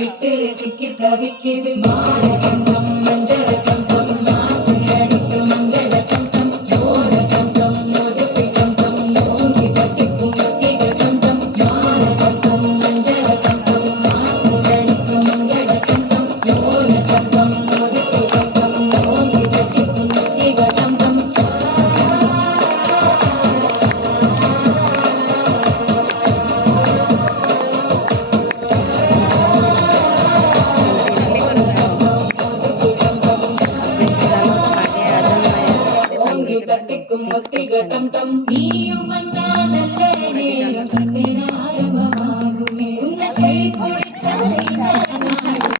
விட்டு சிக்கி தவிக்குது மாற தங்கம் மஞ்சள் தங்கம் நாட்டு அடிக்கு மங்கள தங்கம் மோர தங்கம் முதுப்பை தங்கம் ஓங்கி பட்டிக்கும் முத்திக தங்கம் மாற தங்கம் மஞ்சள் தங்கம் நாட்டு அடிக்கு மங்கள தங்கம் மோர தங்கம் முதுப்பை தங்கம் ஓங்கி பட்டிக்கும் முத்திக தங்கம் கட்டிக்கும் முத்திக டம் டம் நீ